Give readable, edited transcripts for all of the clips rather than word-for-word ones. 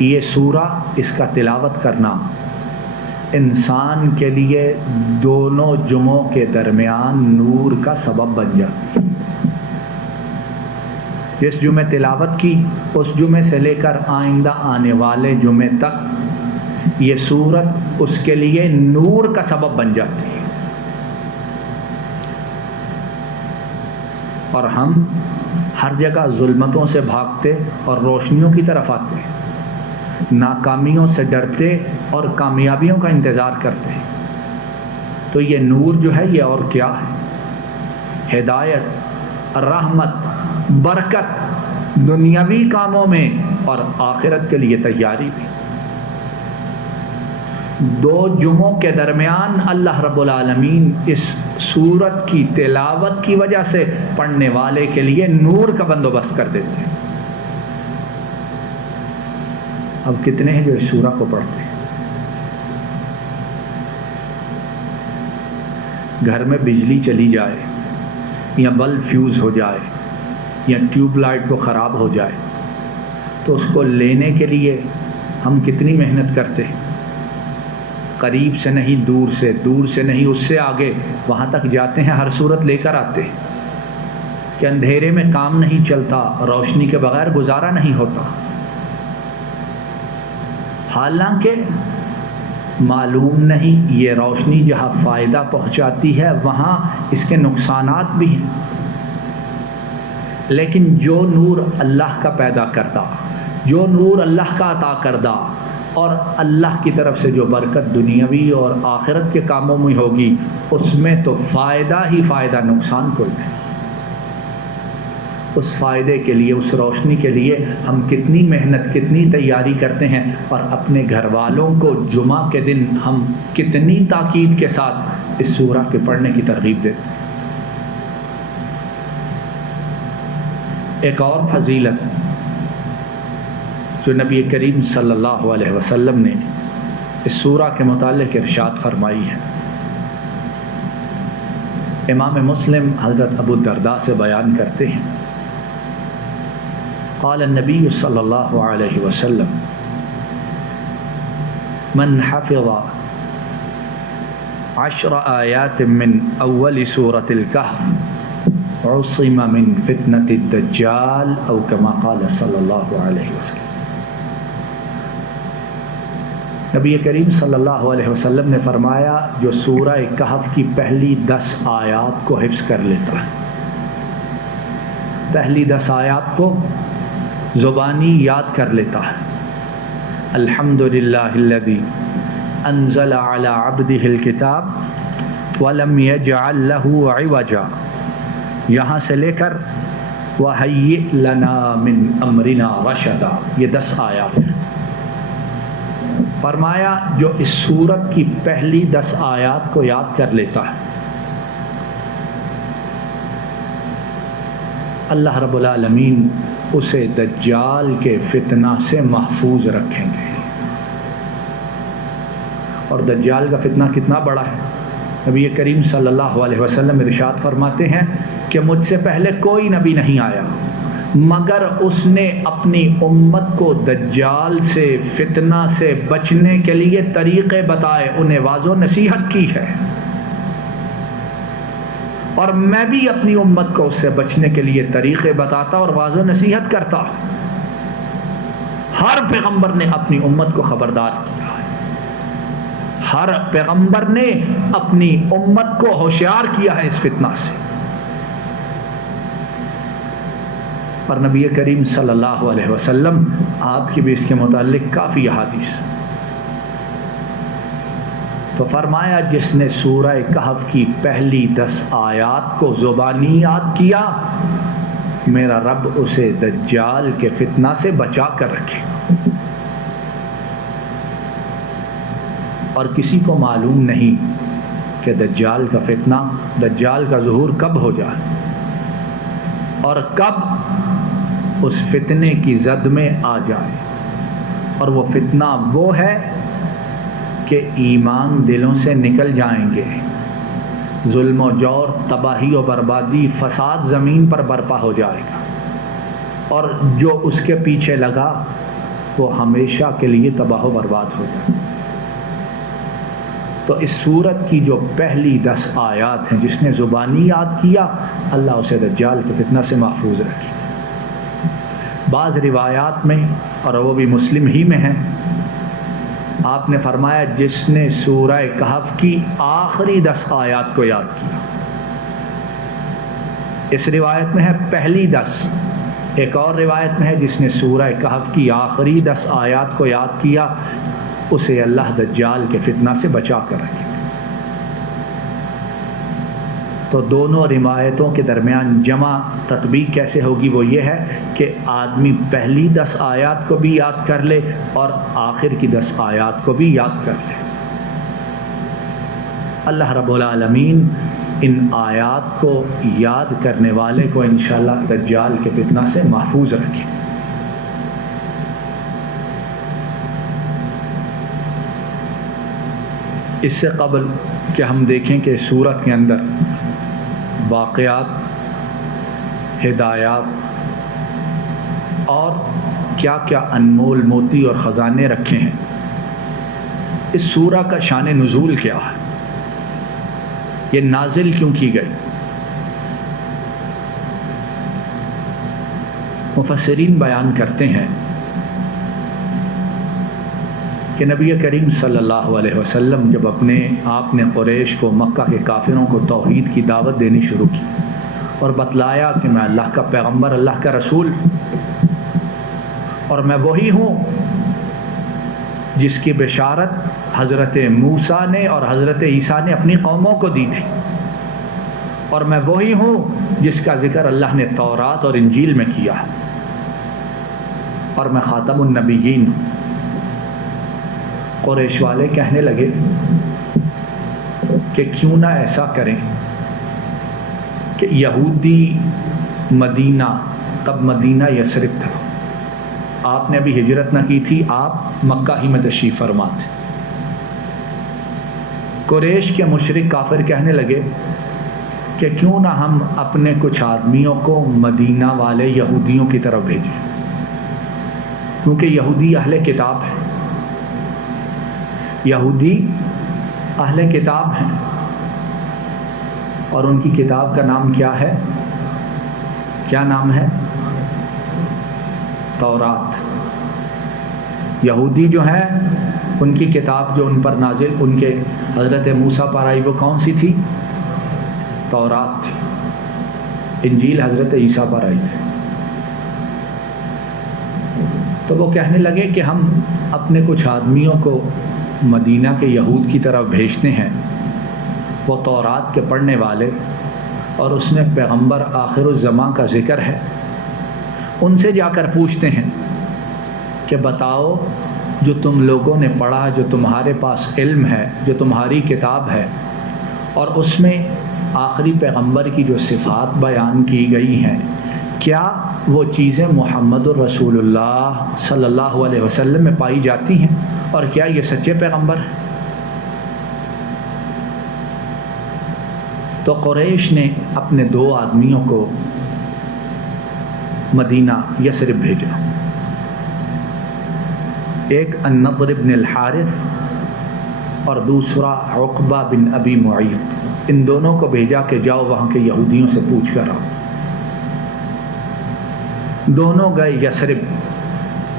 یہ سورہ، اس کا تلاوت کرنا انسان کے لیے دونوں جمعوں کے درمیان نور کا سبب بن جاتی ہے۔ جس جمعے تلاوت کی، اس جمعے سے لے کر آئندہ آنے والے جمعے تک یہ سورت اس کے لیے نور کا سبب بن جاتی ہے۔ اور ہم ہر جگہ ظلمتوں سے بھاگتے اور روشنیوں کی طرف آتے، ناکامیوں سے ڈرتے اور کامیابیوں کا انتظار کرتے ہیں۔ تو یہ نور جو ہے یہ اور کیا ہے؟ ہدایت، رحمت، برکت، دنیاوی کاموں میں اور آخرت کے لیے تیاری بھی۔ دو جمعوں کے درمیان اللہ رب العالمین اس سورت کی تلاوت کی وجہ سے پڑھنے والے کے لیے نور کا بندوبست کر دیتے ہیں۔ اب کتنے ہیں جو اس سورہ کو پڑھتے ہیں؟ گھر میں بجلی چلی جائے یا بلب فیوز ہو جائے یا ٹیوب لائٹ کو خراب ہو جائے تو اس کو لینے کے لیے ہم کتنی محنت کرتے ہیں؟ قریب سے نہیں، دور سے، دور سے نہیں، اس سے آگے وہاں تک جاتے ہیں، ہر صورت لے کر آتے ہیں کہ اندھیرے میں کام نہیں چلتا، روشنی کے بغیر گزارا نہیں ہوتا۔ حالانکہ معلوم نہیں یہ روشنی جہاں فائدہ پہنچاتی ہے وہاں اس کے نقصانات بھی ہیں، لیکن جو نور اللہ کا پیدا کرتا، جو نور اللہ کا عطا کردہ اور اللہ کی طرف سے جو برکت دنیاوی اور آخرت کے کاموں میں ہوگی، اس میں تو فائدہ ہی فائدہ، نقصان کوئی نہیں۔ اس فائدے کے لیے، اس روشنی کے لیے ہم کتنی محنت، کتنی تیاری کرتے ہیں، اور اپنے گھر والوں کو جمعہ کے دن ہم کتنی تاکید کے ساتھ اس سورہ کے پڑھنے کی ترغیب دیتے ہیں۔ ایک اور فضیلت جو نبی کریم صلی اللہ علیہ وسلم نے اس سورہ کے متعلق ارشاد فرمائی ہے، امام مسلم حضرت ابو الدرداء سے بیان کرتے ہیں، قال النبی صلی اللہ علیہ وسلم من حفظ 10 آیات من اول سورة الکہف عصم من فتنة الدجال او کما قال صلی اللہ علیہ وسلم۔ نبی کریم صلی اللہ علیہ وسلم نے فرمایا جو سورہ کہف کی پہلی 10 آیات کو حفظ کر لیتا ہے، پہلی 10 آیات کو زبانی یاد کر لیتا ہے، الحمدللہ الذی انزل علی عبدہ الکتاب ولم یجعل لہ عوجا، یہاں سے لے کر وَهَيِّئْ لَنَا مِنْ أَمْرِنَا رَشَدًا، یہ 10 آیات ہیں۔ فرمایا جو اس سورت کی پہلی 10 آیات کو یاد کر لیتا ہے، اللہ رب العالمین اسے دجال کے فتنہ سے محفوظ رکھیں گے۔ اور دجال کا فتنہ کتنا بڑا ہے، نبی کریم صلی اللہ علیہ وسلم ارشاد فرماتے ہیں کہ مجھ سے پہلے کوئی نبی نہیں آیا مگر اس نے اپنی امت کو دجال سے، فتنہ سے بچنے کے لیے طریقے بتائے، انہیں واضح و نصیحت کی ہے، اور میں بھی اپنی امت کو اس سے بچنے کے لیے طریقے بتاتا اور واضح و نصیحت کرتا۔ ہر پیغمبر نے اپنی امت کو خبردار کیا ہے، ہر پیغمبر نے اپنی امت کو ہوشیار کیا ہے اس فتنہ سے۔ اور نبی کریم صلی اللہ علیہ وسلم آپ کی بھی اس کے متعلق کافی احادیث، تو فرمایا جس نے سورہ کہف کی پہلی 10 آیات کو زبانی یاد کیا، میرا رب اسے دجال کے فتنہ سے بچا کر رکھے گا۔ اور کسی کو معلوم نہیں کہ دجال کا فتنہ، دجال کا ظہور کب ہو جائے اور کب اس فتنے کی زد میں آ جائے۔ اور وہ فتنہ وہ ہے کہ ایمان دلوں سے نکل جائیں گے، ظلم و جور، تباہی و بربادی، فساد زمین پر برپا ہو جائے گا، اور جو اس کے پیچھے لگا وہ ہمیشہ کے لیے تباہ و برباد ہو جائے۔ تو اس سورت کی جو پہلی 10 آیات ہیں، جس نے زبانی یاد کیا اللہ اسے دجال کے فتنہ سے محفوظ رکھے۔ بعض روایات میں، اور وہ بھی مسلم ہی میں ہیں، آپ نے فرمایا جس نے سورہ کہف کی آخری 10 آیات کو یاد کیا۔ اس روایت میں ہے پہلی 10، ایک اور روایت میں ہے جس نے سورہ کہف کی آخری 10 آیات کو یاد کیا اسے اللہ دجال کے فتنہ سے بچا کر رکھے۔ تو دونوں روایتوں کے درمیان جمع تطبیق کیسے ہوگی؟ وہ یہ ہے کہ آدمی پہلی 10 آیات کو بھی یاد کر لے اور آخر کی 10 آیات کو بھی یاد کر لے۔ اللہ رب العالمین ان آیات کو یاد کرنے والے کو انشاءاللہ دجال کے فتنہ سے محفوظ رکھے۔ اس سے قبل کہ ہم دیکھیں کہ سورت کے اندر واقعات، ہدایات اور کیا کیا انمول موتی اور خزانے رکھے ہیں، اس سورہ کا شان نزول کیا ہے، یہ نازل کیوں کی گئی؟ مفسرین بیان کرتے ہیں کہ نبی کریم صلی اللہ علیہ وسلم جب آپ نے قریش کو، مکہ کے کافروں کو توحید کی دعوت دینی شروع کی اور بتلایا کہ میں اللہ کا پیغمبر، اللہ کا رسول، اور میں وہی ہوں جس کی بشارت حضرت موسیٰ نے اور حضرت عیسیٰ نے اپنی قوموں کو دی تھی، اور میں وہی ہوں جس کا ذکر اللہ نے تورات اور انجیل میں کیا، اور میں خاتم النبیین ہوں۔ قریش والے کہنے لگے کہ کیوں نہ ایسا کریں کہ یہودی مدینہ، تب مدینہ یثرب تھا، آپ نے ابھی ہجرت نہ کی تھی، آپ مکہ ہی میں تشریف فرما تھے۔ قریش کے مشرک کافر کہنے لگے کہ کیوں نہ ہم اپنے کچھ آدمیوں کو مدینہ والے یہودیوں کی طرف بھیجیں، کیونکہ یہودی اہل کتاب ہیں، یہودی اہل کتاب ہیں، اور ان کی کتاب کا نام کیا ہے؟ کیا نام ہے؟ تورات۔ یہودی جو ہیں ان کی کتاب جو ان پر نازل، ان کے حضرت موسیٰ پر آئی، وہ کون سی تھی؟ تورات تھی۔ انجیل حضرت عیسیٰ پر آئی۔ تو وہ کہنے لگے کہ ہم اپنے کچھ آدمیوں کو مدینہ کے یہود کی طرف بھیجتے ہیں، وہ تورات کے پڑھنے والے، اور اس میں پیغمبر آخر الزمان کا ذکر ہے۔ ان سے جا کر پوچھتے ہیں کہ بتاؤ جو تم لوگوں نے پڑھا، جو تمہارے پاس علم ہے، جو تمہاری کتاب ہے، اور اس میں آخری پیغمبر کی جو صفات بیان کی گئی ہیں، کیا وہ چیزیں محمد الرسول اللہ صلی اللہ علیہ وسلم میں پائی جاتی ہیں، اور کیا یہ سچے پیغمبر ہیں؟ تو قریش نے اپنے 2 آدمیوں کو مدینہ یثرب بھیجا، ایک النضر بن الحارث اور دوسرا عقبہ بن ابی معیط۔ ان دونوں کو بھیجا کہ جاؤ وہاں کے یہودیوں سے پوچھ کر آؤ۔ دونوں گئے یثرب،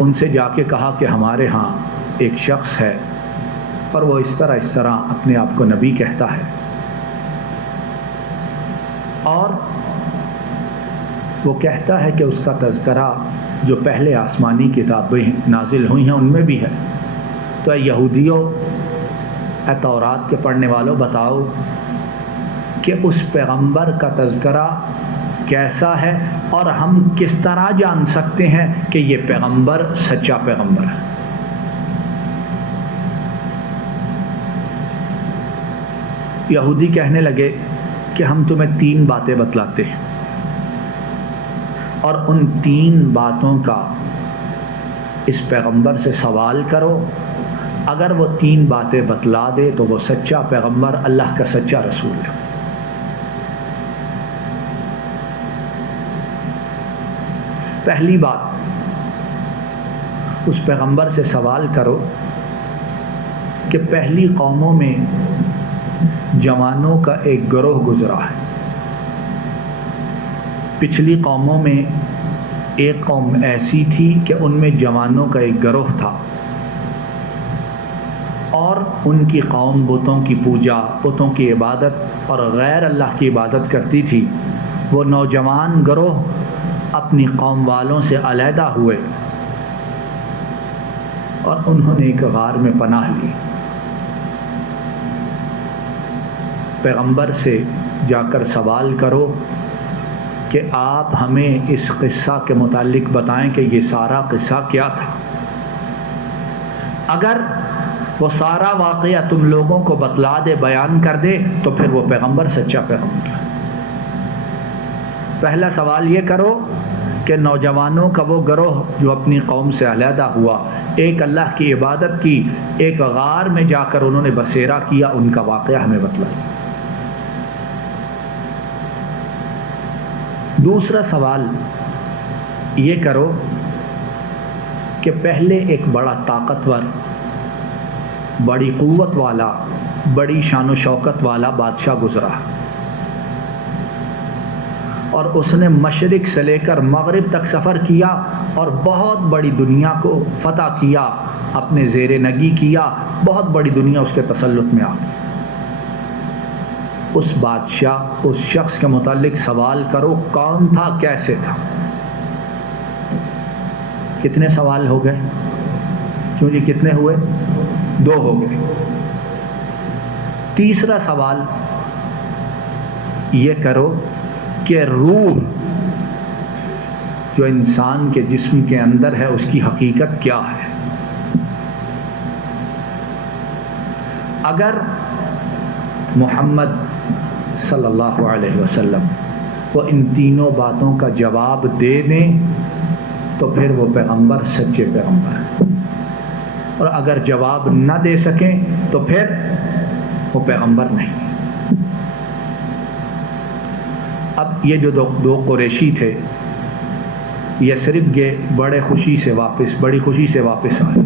ان سے جا کے کہا کہ ہمارے ہاں ایک شخص ہے اور وہ اس طرح اپنے آپ کو نبی کہتا ہے، اور وہ کہتا ہے کہ اس کا تذکرہ جو پہلے آسمانی کتابیں نازل ہوئی ہیں ان میں بھی ہے۔ تو اے یہودیوں، اے تورات کے پڑھنے والوں، بتاؤ کہ اس پیغمبر کا تذکرہ کیسا ہے، اور ہم کس طرح جان سکتے ہیں کہ یہ پیغمبر سچا پیغمبر ہے؟ یہودی کہنے لگے کہ ہم تمہیں 3 باتیں بتلاتے ہیں، اور ان 3 باتوں کا اس پیغمبر سے سوال کرو، اگر وہ 3 باتیں بتلا دے تو وہ سچا پیغمبر، اللہ کا سچا رسول ہے۔ پہلی بات، اس پیغمبر سے سوال کرو کہ پہلی قوموں میں جوانوں کا ایک گروہ گزرا ہے، پچھلی قوموں میں ایک قوم ایسی تھی کہ ان میں جوانوں کا ایک گروہ تھا، اور ان کی قوم بتوں کی پوجا، بتوں کی عبادت اور غیر اللہ کی عبادت کرتی تھی۔ وہ نوجوان گروہ اپنی قوم والوں سے علیحدہ ہوئے اور انہوں نے ایک غار میں پناہ لی۔ پیغمبر سے جا کر سوال کرو کہ آپ ہمیں اس قصہ کے متعلق بتائیں کہ یہ سارا قصہ کیا تھا۔ اگر وہ سارا واقعہ تم لوگوں کو بتلا دے، بیان کر دے، تو پھر وہ پیغمبر سچا پیغمبر ہے۔ پہلا سوال یہ کرو کہ نوجوانوں کا وہ گروہ جو اپنی قوم سے علیحدہ ہوا، ایک اللہ کی عبادت کی، ایک غار میں جا کر انہوں نے بسیرا کیا، ان کا واقعہ ہمیں بتلائیں۔ دوسرا سوال یہ کرو کہ پہلے ایک بڑا طاقتور، بڑی قوت والا، بڑی شان و شوکت والا بادشاہ گزرا، اور اس نے مشرق سے لے کر مغرب تک سفر کیا اور بہت بڑی دنیا کو فتح کیا، اپنے زیر نگی کیا، بہت بڑی دنیا اس کے تسلط میں آ گئی۔ اس بادشاہ، اس شخص کے متعلق سوال کرو، کون تھا، کیسے تھا۔ کتنے سوال ہو گئے؟ کیوں جی کتنے ہوئے؟ 2 ہو گئے۔ تیسرا سوال یہ کرو کہ روح جو انسان کے جسم کے اندر ہے، اس کی حقیقت کیا ہے۔ اگر محمد صلی اللہ علیہ وسلم وہ ان تینوں باتوں کا جواب دے دیں تو پھر وہ پیغمبر سچے پیغمبر ہیں، اور اگر جواب نہ دے سکیں تو پھر وہ پیغمبر نہیں۔ اب یہ جو دو قریشی تھے، یہ صرف گئے، بڑی خوشی سے واپس آئے،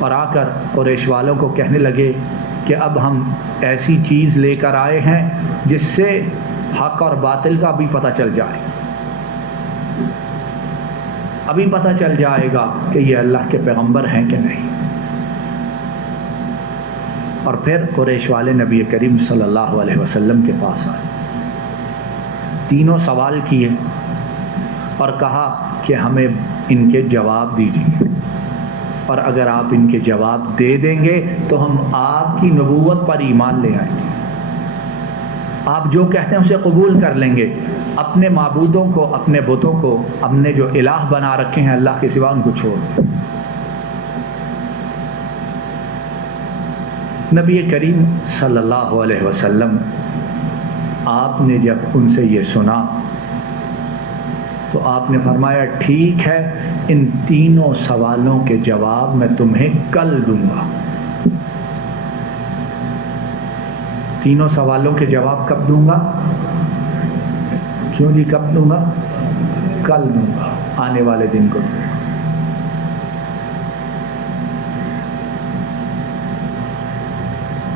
اور آ کر قریش والوں کو کہنے لگے کہ اب ہم ایسی چیز لے کر آئے ہیں جس سے حق اور باطل کا بھی پتہ چل جائے، ابھی پتہ چل جائے گا کہ یہ اللہ کے پیغمبر ہیں کہ نہیں۔ اور پھر قریش والے نبی کریم صلی اللہ علیہ وسلم کے پاس آئے، تینوں سوال کیے اور کہا کہ ہمیں ان کے جواب دیجیے، اور اگر آپ ان کے جواب دے دیں گے تو ہم آپ کی نبوت پر ایمان لے آئیں گے، آپ جو کہتے ہیں اسے قبول کر لیں گے، اپنے معبودوں کو، اپنے بتوں کو، ہم نے جو الہ بنا رکھے ہیں اللہ کے سوا، ان کو چھوڑ دیں۔ نبی کریم صلی اللہ علیہ وسلم آپ نے جب ان سے یہ سنا تو آپ نے فرمایا ٹھیک ہے، ان تینوں سوالوں کے جواب میں تمہیں کل دوں گا۔ تینوں سوالوں کے جواب کب دوں گا؟ کیوں جی کب دوں گا؟ کل دوں گا، آنے والے دن کو دوں گا۔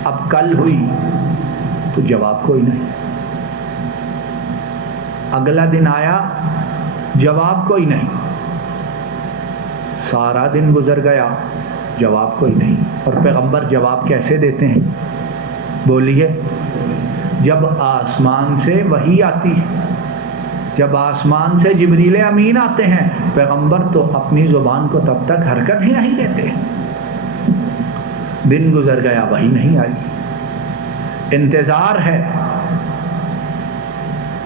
اب کل ہوئی تو جواب کوئی نہیں، اگلا دن آیا، جواب کوئی نہیں، سارا دن گزر گیا، جواب کوئی نہیں۔ اور پیغمبر جواب کیسے دیتے ہیں؟ بولیے، جب آسمان سے وحی آتی ہے، جب آسمان سے جبریل امین آتے ہیں، پیغمبر تو اپنی زبان کو تب تک حرکت ہی نہیں دیتے۔ دن گزر گیا، وحی نہیں آئی، انتظار ہے،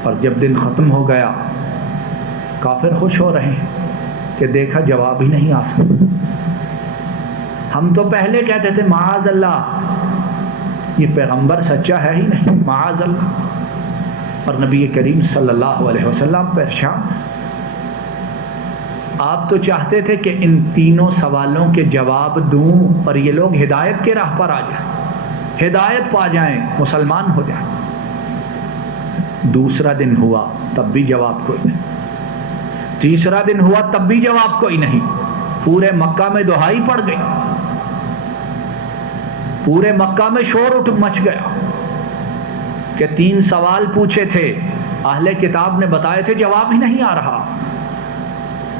اور جب دن ختم ہو گیا کافر خوش ہو رہے ہیں کہ دیکھا جواب ہی نہیں آ سکتا۔ ہم تو پہلے کہتے تھے معاذ اللہ یہ پیغمبر سچا ہے ہی نہیں، معاذ اللہ۔ اور نبی کریم صلی اللہ علیہ وسلم پریشان، آپ تو چاہتے تھے کہ ان تینوں سوالوں کے جواب دوں اور یہ لوگ ہدایت کے راہ پر آ جائیں، ہدایت پا جائیں، مسلمان ہو جائیں۔ دوسرا دن ہوا تب بھی جواب کوئی نہیں، تیسرا دن ہوا تب بھی جواب کوئی نہیں. پورے مکہ میں دہائی پڑ گئی, پورے مکہ میں شور اٹھ مچ گیا کہ 3 سوال پوچھے تھے, اہل کتاب نے بتائے تھے, جواب ہی نہیں آ رہا.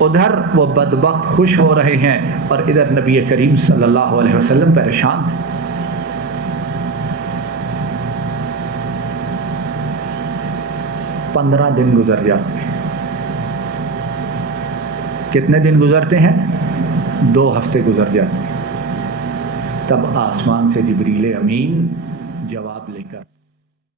ادھر وہ بدبخت خوش ہو رہے ہیں اور ادھر نبی کریم صلی اللہ علیہ وسلم پریشان ہیں. 15 دن گزر جاتے ہیں. کتنے دن گزرتے ہیں؟ 2 ہفتے گزر جاتے ہیں. تب آسمان سے جبریل امین جواب لے کر